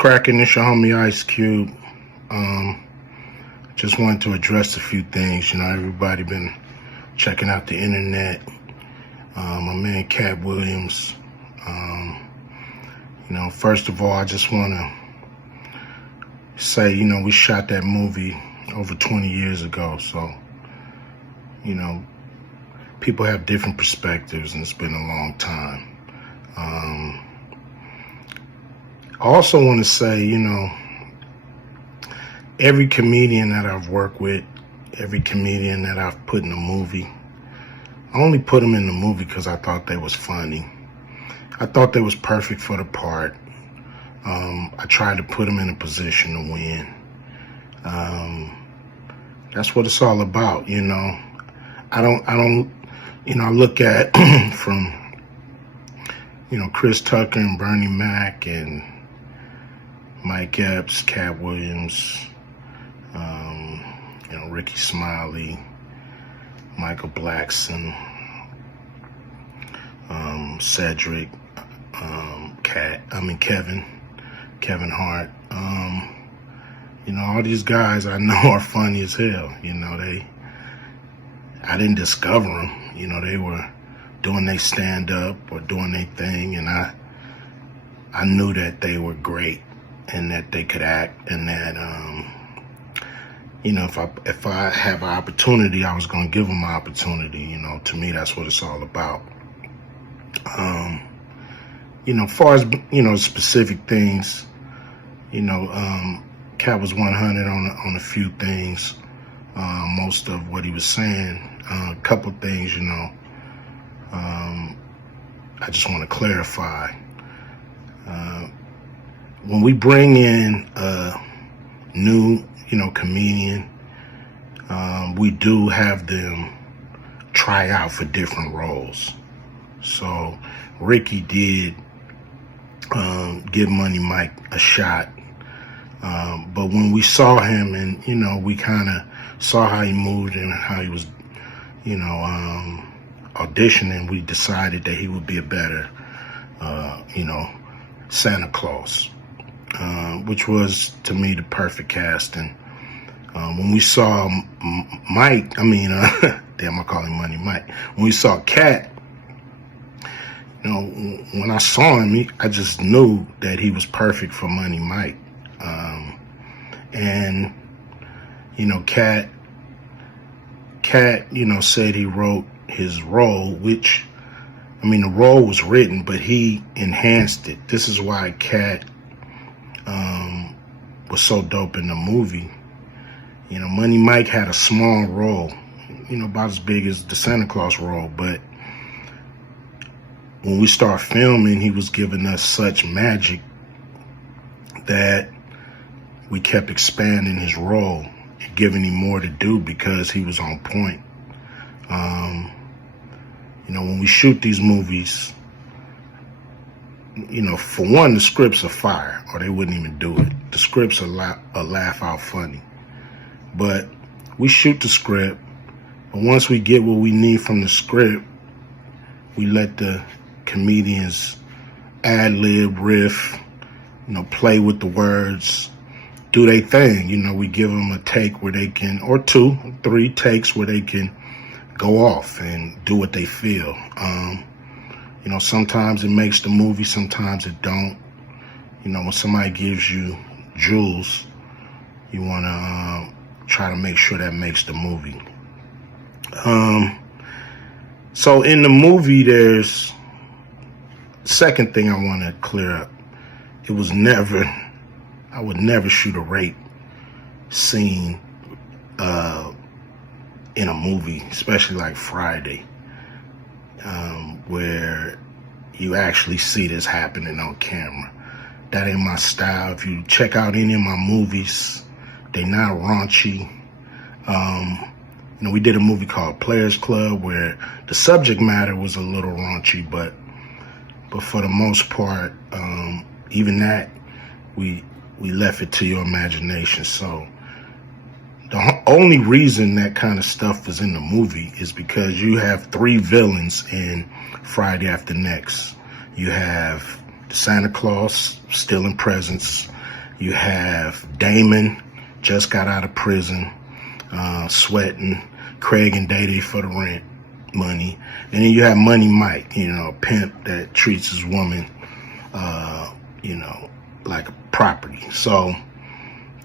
Cracking, this your homie Ice Cube. Just wanted to address a few things. Everybody been checking out the internet. My man Katt Williams. First of all, I just want to say, we shot that movie over 20 years ago. So, people have different perspectives, and it's been a long time. I also want to say, every comedian that I've worked with, every comedian that I've put in a movie, I only put them in the movie because I thought they was funny. I thought they was perfect for the part. I tried to put them in a position to win. That's what it's all about, I look at from, Chris Tucker and Bernie Mac and Mike Epps, Katt Williams, Ricky Smiley, Michael Blackson, Cedric, Kevin Hart. All these guys I know are funny as hell. I didn't discover them. They were doing their stand-up or doing their thing, and I knew that they were great and that they could act, and that if I have an opportunity, I was going to give them an opportunity. To me, that's what it's all about. As far as specific things, Katt was 100 on a few things. Most of what he was saying, a couple things, I just want to clarify. When we bring in a new, comedian, we do have them try out for different roles. So Ricky did give Money Mike a shot. But when we saw him and, we kind of saw how he moved and how he was, auditioning, we decided that he would be a better, Santa Claus, which was, to me, the perfect casting. When we saw Mike, damn, I call him Money Mike. When we saw Katt, when I saw him, I just knew that he was perfect for Money Mike. And, Katt, said he wrote his role, which, the role was written, but he enhanced it. This is why Katt was so dope in the movie. Money Mike had a small role, about as big as the Santa Claus role, but when we start filming, he was giving us such magic that we kept expanding his role, giving him more to do because he was on point. When we shoot these movies, for one, the scripts are fire, or they wouldn't even do it. The scripts are laugh out funny. But we shoot the script, but once we get what we need from the script, we let the comedians ad-lib, riff, play with the words, do their thing. We give them a take where they can, or 2, 3 takes where they can go off and do what they feel. Sometimes it makes the movie, sometimes it don't. When somebody gives you jewels, you want to try to make sure that makes the movie. So in the movie, there's second thing I want to clear up. I would never shoot a rape scene in a movie, especially like Friday, where you actually see this happening on camera. That ain't my style. If you check out any of my movies, they not raunchy. We did a movie called Players Club where the subject matter was a little raunchy, but for the most part, even that, we left it to your imagination. So the only reason that kind of stuff was in the movie is because you have 3 villains in Friday After Next. You have Santa Claus stealing presents. You have Damon, just got out of prison, sweating. Craig and Day for the rent money. And then you have Money Mike, a pimp that treats his woman, like a property. So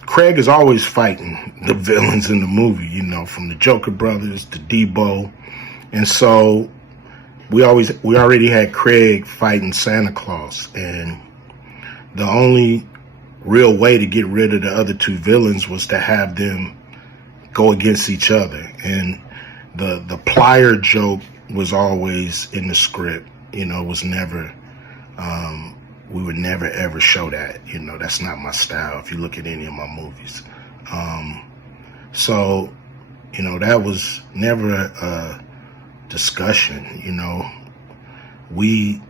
Craig is always fighting the villains in the movie, from the Joker brothers to Debo. And so we already had Craig fighting Santa Claus. And the only real way to get rid of the other two villains was to have them go against each other. And the plier joke was always in the script. It was never, we would never ever show that. That's not my style if you look at any of my movies. So, that was never a discussion. We,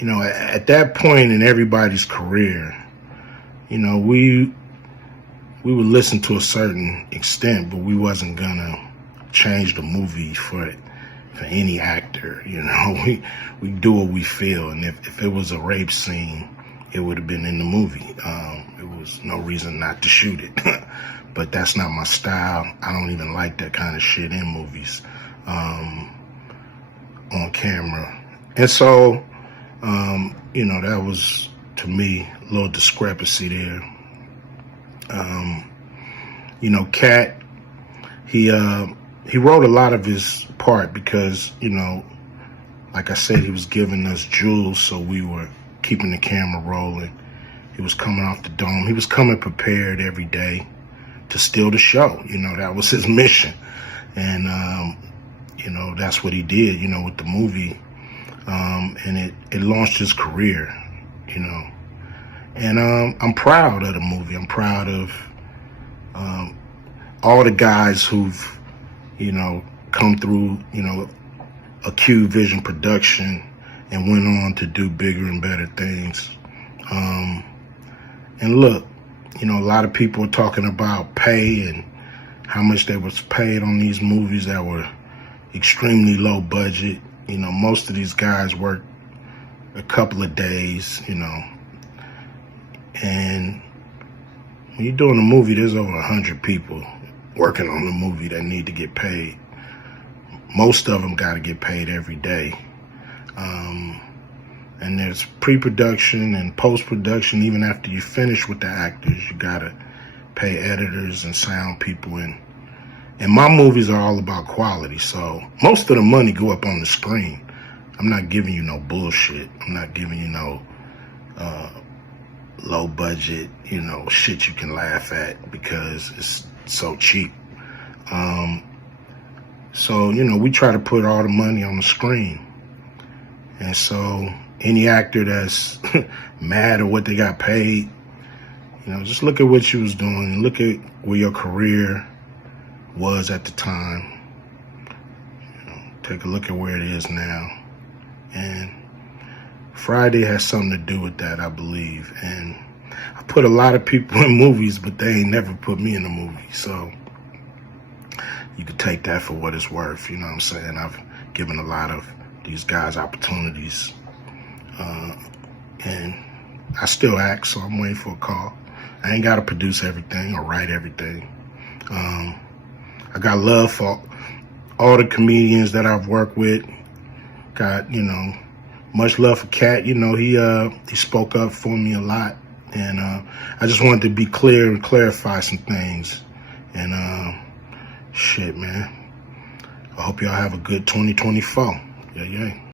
at that point in everybody's career, we would listen to a certain extent, but we wasn't gonna change the movie for any actor. We do what we feel, and if it was a rape scene, it would have been in the movie. There was no reason not to shoot it. But that's not my style. I don't even like that kind of shit in movies, on camera. And so, that was, to me, a little discrepancy there. Katt, he wrote a lot of his part because, like I said, he was giving us jewels, so we were keeping the camera rolling. He was coming off the dome. He was coming prepared every day to steal the show. That was his mission. And, that's what he did, with the movie. And it launched his career, And I'm proud of the movie. I'm proud of all the guys who've, come through, a Q Vision production and went on to do bigger and better things. And look, a lot of people are talking about pay and how much they was paid on these movies that were extremely low budget. Most of these guys work a couple of days, and when you're doing a movie, there's over 100 people working on the movie that need to get paid. Most of them got to get paid every day. And there's pre-production and post-production. Even after you finish with the actors, you got to pay editors and sound people. And my movies are all about quality. So most of the money go up on the screen. I'm not giving you no bullshit. I'm not giving you no low budget, shit you can laugh at because it's so cheap. So, we try to put all the money on the screen. And so any actor that's mad at what they got paid, just look at what you was doing. Look at where your career was at the time. Take a look at where it is now. And Friday has something to do with that, I believe. And I put a lot of people in movies, but they ain't never put me in a movie. So you could take that for what it's worth. You know what I'm saying? I've given a lot of these guys opportunities. And I still act, so I'm waiting for a call. I ain't got to produce everything or write everything. I got love for all the comedians that I've worked with. Got, much love for Katt. He spoke up for me a lot. And I just wanted to be clear and clarify some things. And shit, man. I hope y'all have a good 2024. Yeah.